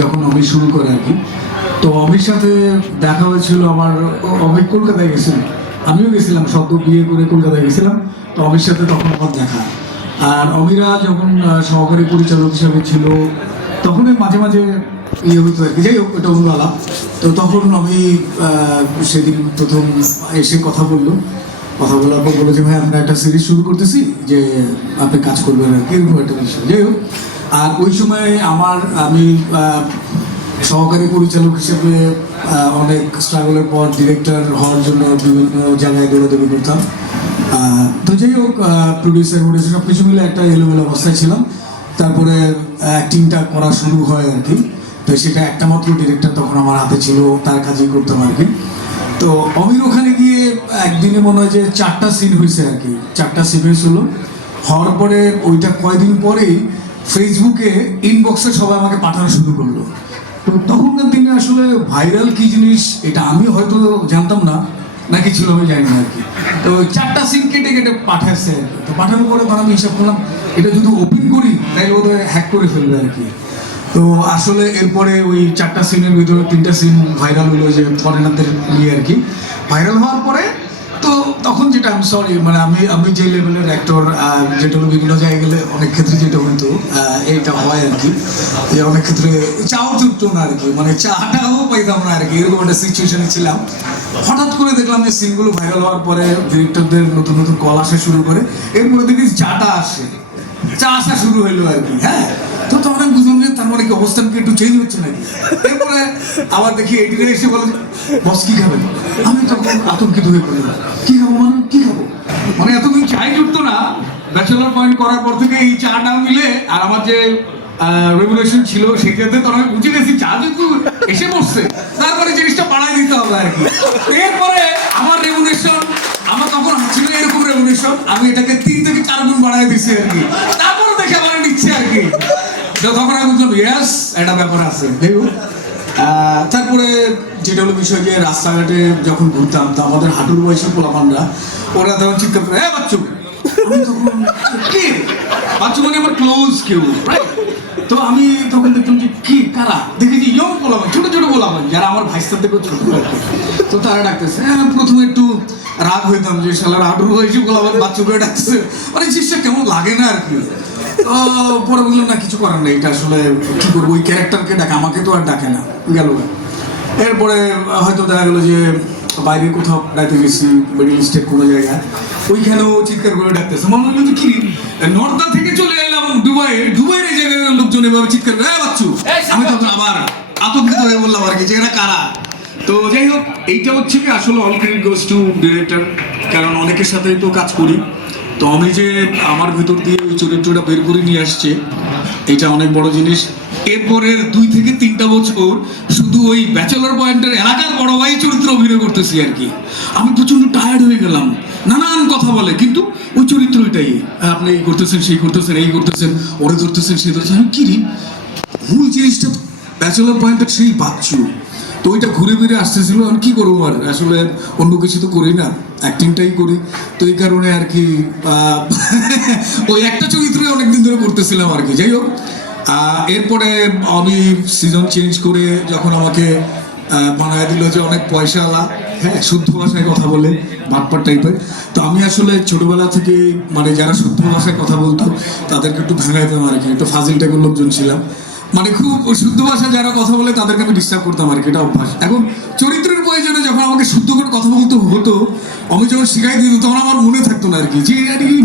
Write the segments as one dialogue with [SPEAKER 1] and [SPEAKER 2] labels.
[SPEAKER 1] যখন অমিত শুরু করে আর কি। তো অমির সাথে দেখা হয়েছিল আমার অমিত কলকাতায় গেছিল আমিও গেছিলাম, সদ্য বিয়ে করে কলকাতায় গেছিলাম। তো অমির সাথে তখন আমার দেখা। আর অমিরা যখন সহকারী পরিচালক হিসাবে ছিল, তখনই মাঝে মাঝে ইয়ে হতো আর কি। যাই হোক ওটা অন্য আলাপ। তো তখন আমি সেদিন প্রথম এসে কথা বলল। কথা বলার পর বলে যে, ভাই, আমরা একটা সিরিজ শুরু করতেছি যে, আপনি কাজ করবেন আর কি একটা বিষয়। যাই হোক আর ওই সময় আমার, আমি সহকারী পরিচালক হিসেবে অনেক স্ট্রাগলের পর ডিরেক্টর হওয়ার জন্য বিভিন্ন জায়গায় দৌড়াদৌড়ি করতাম। তো যাই হোক প্রডিউসার প্রডিউসার সব কিছু মিলে একটা এলোমেলো অবস্থায় ছিলাম। তারপরে অ্যাক্টিংটা করা শুরু হয় আর কি। তো সেটা একটা মাত্র ডিরেক্টর তখন আমার হাতে ছিল, তার কাজই করতাম আর কি। তো অমির ওখানে গিয়ে একদিনে মনে হয় যে চারটা সিন হয়েছে আর কি। চারটা সিকুয়েন্স হলো। হওয়ার পরে ওইটা কয়দিন পরেই ফেসবুকে ইনবক্সে সবাই আমাকে পাঠানো শুরু করল। তো তখনকার দিনে আসলে ভাইরাল কি জিনিস, এটা আমি হয়তো জানতাম না, নাকি ছিল আমি জানি না আর কি। তো চারটা সিম কেটে কেটে পাঠাচ্ছে তো পাঠানোর পরে তখন আমি হিসাব করলাম, এটা যদি ওপেন করি তাহলে বোধ হ্যাক করে ফেলবে আর কি। তো আসলে এরপরে ওই চারটা সিনের ভিতরে তিনটা সিন ভাইরাল হলো যে ফরেনারদের নিয়ে আর কি। ভাইরাল হওয়ার পরে তখন যেটা আমি সরি মানে আমি আমি যে লেভেলের অ্যাক্টর যেটা হলো বিভিন্ন জায়গায় গেলে অনেক ক্ষেত্রে যেটা হইতো এটা হয় আর কি। যে অনেক ক্ষেত্রে চাও চুটতো না আর কি মানে চাটাও পাইতাম না আর কি, এরকম একটা সিচুয়েশনে ছিলাম। হঠাৎ করে দেখলাম যে সিনগুলো ভাইরাল হওয়ার পরে ডিরেক্টরদের নতুন নতুন কল আসা শুরু করে, এরপরে দেখি চাটা আসে, চা আসা শুরু হইল আর কি হ্যাঁ। তো তখন বুঝলাম যে তার মানে কি অবস্থান কি একটু চেঞ্জ হচ্ছে নাকি? এরপরে আবার দেখি এটিনে এসে বলে বস কি খাবেন আমি তখন আতঙ্কিত হয়ে পড়লাম। কি খাব মানে? কি খাব? মানে এতদিন চাই জুটতো না। ব্যাচেলার পয়েন্ট করার পর থেকে এই চাটা মিলে আর আমার যে রেগুলেশন ছিল সেটাতে তো আমি বুঝে গেছি, চা যেহেতু এসে বসছে, তারপরে জিনিসটা বাড়াই দিতে হবে আর কি। এরপরে আমার রেগুলেশন আমার তখন ছিল এরকম রেগুলেশন আমি এটাকে তিন থেকে চার গুণ বাড়াই দিছি আর কি তারপরে দেখে আমার নিচ্ছে আর কি তো তখন আমি বুঝলাম ইয়াস একটা ব্যাপার আছে তারপরে যেটা হলো বিষয় যে রাস্তাঘাটে যখন ঘুরতাম, তো আমাদের হাঁটুর বয়সী পোলাপানরা, ওরা তখন চিৎকার করে হ্যাঁ বাচ্চু! বাচ্চু মানে আমার ক্লোজ কেউ তো আমি তখন যে কি, কারা? দেখেছি ইয়ং পোলাপান, ছোট ছোট পোলাপান, যারা আমার ভাইস্তার থেকে ছোট তো তারা ডাকতেছে হ্যাঁ প্রথমে একটু রাগ হইতাম যে শালার হাঁটুর বয়সী পোলাপান বাচ্চু করে ডাকতেছে। মানে জিনিসটা কেমন লাগে না আর কি। পরে বুঝলাম না কিছু করার নেই এটা আসলে কি করব? ওই ক্যারেক্টারকে ডাকে আমাকে তো আর ডাকে না গেল এরপরে হয়তো দেখা গেলো যে বাইরে কোথাও ডাকতে গেছি মিডিল স্টেট কোনো জায়গায়। ওইখানেও চিৎকার করে ডাকতেছে মনে হলো যে কি নর্দা থেকে চলে এলাম দুবাই দুবাইয়ের এই জায়গায় লোকজন এভাবে চিৎকার করে "এই বাচ্চু আমি তখন আবার আতঙ্কিত হয়ে বললাম আর কি যে এরা কারা? তো যাই হোক এইটা হচ্ছে কি আসলে all credit goes to director কারণ অনেকের সাথে তো কাজ করি। তো আমি যে আমার ভিতর দিয়ে ওই চরিত্রটা বের করে নিয়ে আসছে, এটা অনেক বড় জিনিস। এরপরের দুই থেকে তিনটা বছর শুধু ওই ব্যাচেলর পয়েন্টের এলাকার বড় ভাই চরিত্র অভিনয় করতেছি আর কি। আমি প্রচণ্ড টায়ার্ড হয়ে গেলাম। নানান কথা বলে, কিন্তু ওই চরিত্র ওইটাই। আপনি এই করতেছেন, সেই করতেছেন, এই করতেছেন, ওরে ধরতেছেন সেই ধরতেছেন। আমি, কি রে? মূল জিনিসটা ব্যাচেলর পয়েন্টের সেই বাচ্চু। তো ওইটা ঘুরে ফিরে আসতেছিল, আমি কি করব আর? আসলে অন্য কিছু তো করি না অ্যাক্টিংটাই করি। তো এই কারণে আর কি ওই একটা চরিত্রই অনেকদিন ধরে করতেছিলাম আর কি। যাই হোক এরপরে আমি সিজন চেঞ্জ করে যখন আমাকে বানায় দিল যে অনেক পয়সা পয়সাওয়ালা হ্যাঁ শুদ্ধ ভাষায় কথা বলে বাটপার টাইপের। তো আমি আসলে ছোটবেলা থেকে মানে যারা শুদ্ধ ভাষায় কথা বলতো, তাদেরকে একটু ভাঙাইতাম আর কি। একটু ফাজিল টাইপের লোকজন ছিলাম। মানে খুব শুদ্ধ ভাষায় যারা কথা বলে তাদেরকে আমি ডিস্টার্ব করতাম আর কি, এটা অভ্যাস। এখন চরিত্রের প্রয়োজনে যখন আমাকে শুদ্ধ করে কথা বলতে হতো, আমি যখন শিখাই দিত তখন আমার মনে থাকতো না আর কি, যে আর কি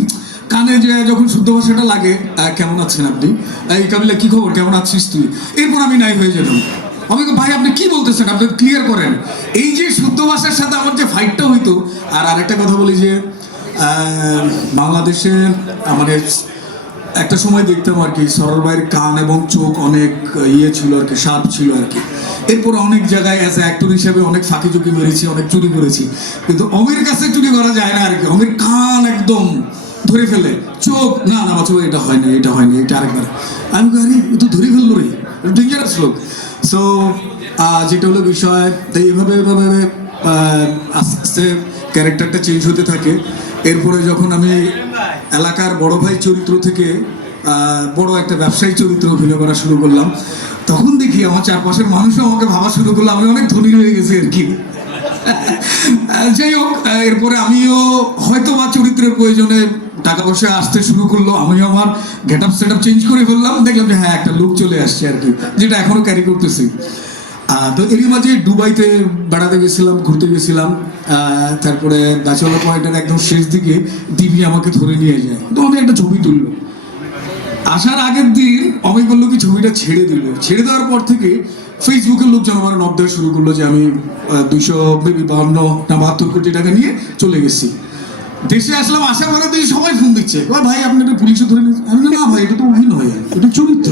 [SPEAKER 1] কানে যে যখন শুদ্ধ ভাষাটা লাগে কেমন আছেন আপনি? এই কাবিলা, কি খবর? কেমন আছিস তুই? এরপর আমি নাই হয়ে যেতাম। আমি ভাই, আপনি কি বলতেছেন? আপনি ক্লিয়ার করেন। এই যে শুদ্ধ ভাষার সাথে আমার যে ফাইটটা হইতো, আর আরেকটা কথা বলি যে বাংলাদেশে আমাদের একটা সময় দেখতাম আর কি সরল ভাইয়ের কান এবং চোখ অনেক ইয়ে ছিল আর কি শার্প ছিল আর কি। এরপর অনেক জায়গায় অ্যাজ অ্যাক্টর হিসেবে অনেক ফাঁকি চুকি মেরেছি অনেক চুরি করেছি। কিন্তু অমির কাছে চুরি করা যায় না আর কি অমির কান একদম ধরে ফেলে চোখ না না বাচ্চা এটা হয় না এটা হয় না এটা আরেকবার। আমি আরে তো ধরে ফেলল রে ডেঞ্জারাস লোক। সো যেটা হলো বিষয় তো এইভাবে আহ, আস্তে আস্তে ক্যারেক্টারটা চেঞ্জ হতে থাকে। এরপরে যখন আমি এলাকার বড় ভাই চরিত্র থেকে বড় একটা ব্যবসায়ী চরিত্র অভিনয় করা শুরু করলাম, তখন দেখি আমার চারপাশের মানুষও আমাকে ভাবা শুরু করল, আমি অনেক ধনী হয়ে গেছি আর কি। যাই হোক এরপরে আমিও হয়তো বা চরিত্রের প্রয়োজনে টাকা পয়সা আসতে শুরু করল, আমিও আমার get up set up change করে ফেললাম, দেখলাম যে হ্যাঁ একটা লুক চলে আসছে আর কি, যেটা এখনও ক্যারি করতেছি। তো এরই মাঝে দুবাইতে বেড়াতে গেছিলাম, ঘুরতে গেছিলাম। তারপরে ব্যাচেলর পয়েন্টের একদম শেষ দিকে দিবি আমাকে ধরে নিয়ে যায়। তো আমি একটা ছবি তুললো। আসার আগের দিন অমিত বলল কি, ছবিটা ছেড়ে দিল। ছেড়ে দেওয়ার পর থেকে ফেসবুকের লোকজন আমার নব দেওয়া শুরু করল যে আমি দুইশো বাহান্ন না বাহাত্তর কোটি টাকা নিয়ে চলে গেছি। দেশে আসলাম সবাই ফোন দিচ্ছে কয়, ভাই, আপনি এটা পুলিশে ধরে আমি না ভাই, এটা তো এটা চরিত্র।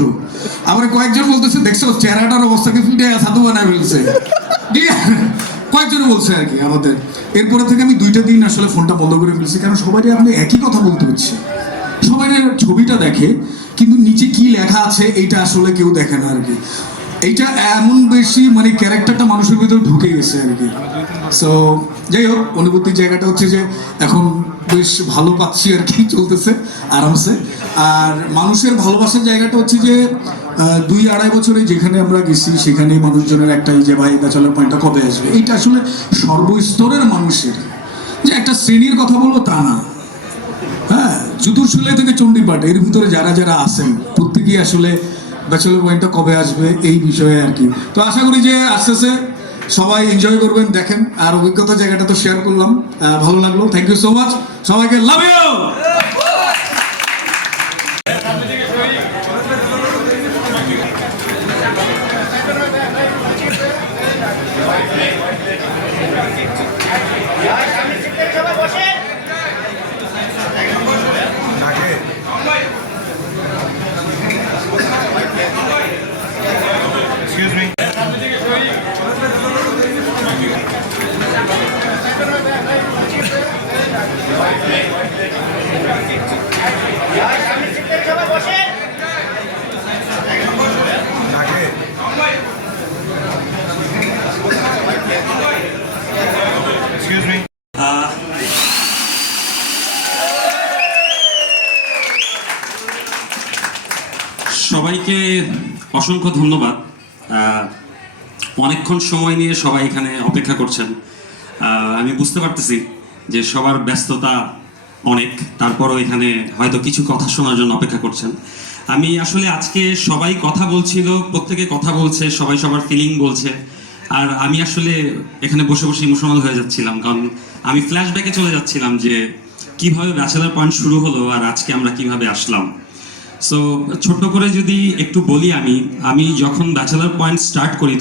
[SPEAKER 1] কয়েকজন বলতেছে, দেখছ, চেহারাটার অবস্থাকে সাধু বানায় ফেলছে। বলছে আর কি আমাদের। এরপরে থেকে আমি দুইটা দিন আসলে ফোনটা বন্ধ করে ফেলছি, কারণ সবাই আপনি একই কথা বলতে হচ্ছে। সবাই ছবিটা দেখে, কিন্তু নিচে কি লেখা আছে, এইটা আসলে কেউ দেখে না আর কি। এইটা এমন বেশি মানে ক্যারেক্টারটা মানুষের ভিতরে ঢুকে গেছে আর কি। সো যাই হোক অনুভূতির জায়গাটা হচ্ছে যে এখন বেশ ভালো পাচ্ছি আর কি, চলতেছে, আরামসে। আর মানুষের ভালোবাসার জায়গাটা হচ্ছে যে দুই আড়াই বছরে যেখানে আমরা গেছি সেখানে মানুষজনের একটাই যে, ভাই ব্যাচেলার পয়েন্টটা কবে আসবে? এইটা আসলে সর্বস্তরের মানুষের। যে একটা শ্রেণির কথা বলব তা না। হ্যাঁ চতুর্শলে থেকে চণ্ডীপাঠ, এর ভিতরে যারা যারা আছেন, প্রত্যেকেই আসলে ব্যাচেলর পয়েন্টটা কবে আসবে এই বিষয়ে আর কি। তো আশা করি যে আস্তে আস্তে সবাই এনজয় করবেন, দেখেন। আর অভিজ্ঞতা জায়গাটা তো শেয়ার করলাম। ভালো লাগল। থ্যাংক ইউ সো মাচ সবাইকে লাভ ইউ
[SPEAKER 2] সবাইকে অসংখ্য ধন্যবাদ। অনেকক্ষণ সময় নিয়ে সবাই এখানে অপেক্ষা করছেন। আমি বুঝতে পারতেছি যে সবার ব্যস্ততা অনেক, তারপরও এখানে হয়তো কিছু কথা শোনার জন্য অপেক্ষা করছেন। আমি আসলে আজকে সবাই কথা বলছিল, প্রত্যেকে কথা বলছে, সবাই সবার ফিলিং বলছে। আর আমি আসলে এখানে বসে বসে ইমোশনাল হয়ে যাচ্ছিলাম, কারণ আমি ফ্ল্যাশব্যাকে চলে যাচ্ছিলাম যে কীভাবে ব্যাচেলার পয়েন্ট শুরু হলো আর আজকে আমরা কীভাবে আসলাম। সো ছোট্ট করে যদি একটু বলি আমি আমি যখন ব্যাচেলার পয়েন্ট স্টার্ট করি